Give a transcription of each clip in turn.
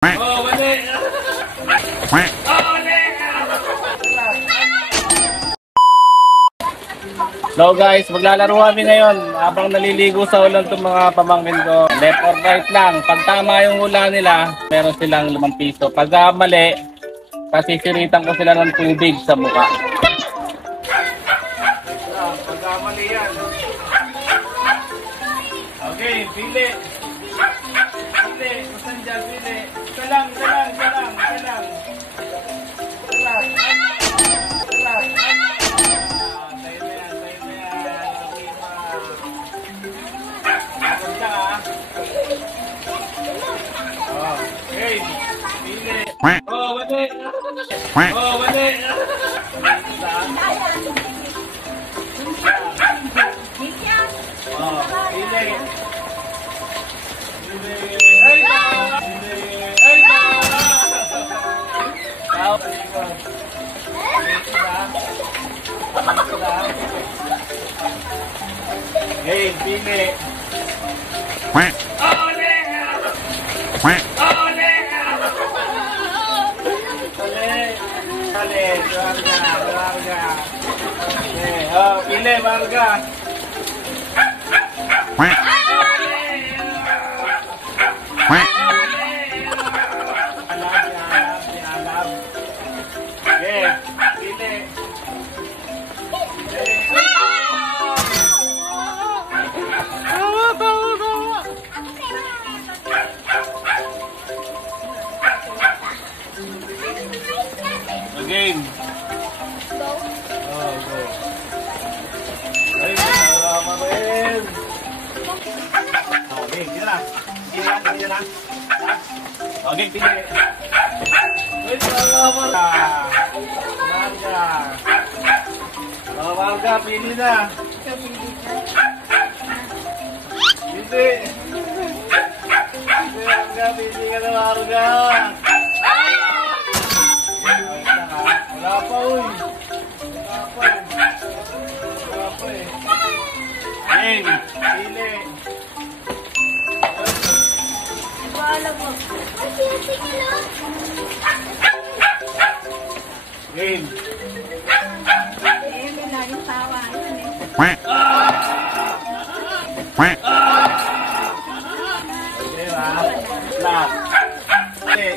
Oh, mali! Oh, mali! So guys, maglalaro kami ngayon habang naliligo sa ulan itong mga pamangkin ko. Left or right lang. Pag tama yung hula nila, meron silang 5 piso. Pag mali, pasisiritan ko sila ng tubig sa mukha. Pag mali yan. Okay, pili. Pili, masan dyan, pili. Isa lang. Oh, mali! Oh, mali! Oh, pili! Ay, hey, pili! Oh, mali! Marga. Oh, pili, Marga. Alab. Okay, pili. Game. Go. Oh, go. Ay, salamat rin. Okay, sige na. Okay, sige. Ay, salamat. Marga. Oh, Marga, pili na. Pili. Marga, pili ka na, Marga. Wala pa, uy. Game, pili. Wala mo. Game. May laging tawa. Diba? Lahat. Okay.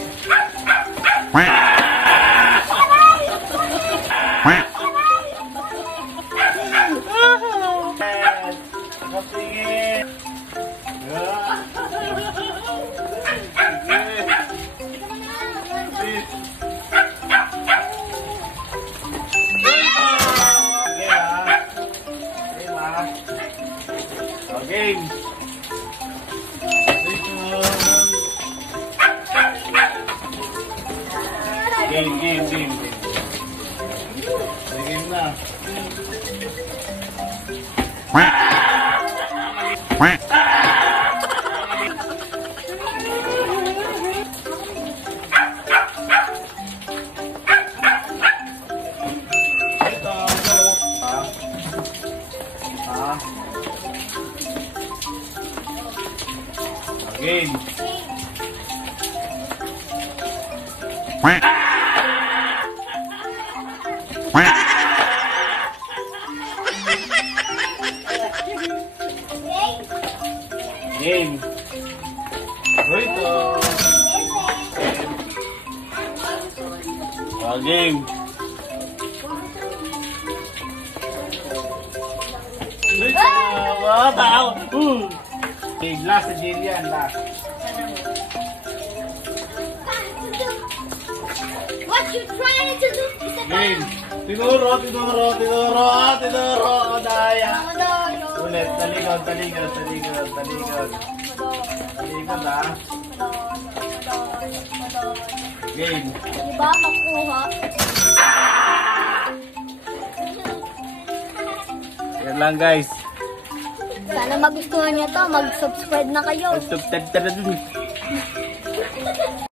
Kapingin. Game. Game. Game na. Game. Game. Ito. Game. Wow, tao. Okay, last sa Jillian, last. What you trying to do? Game. Tinuro. Daya. Ulit, taligod. Taligod ah. Game. Diba makuha? Yan lang guys. Sana magustuhan niyo to. Mag-subscribe na kayo. Subscribe na dun.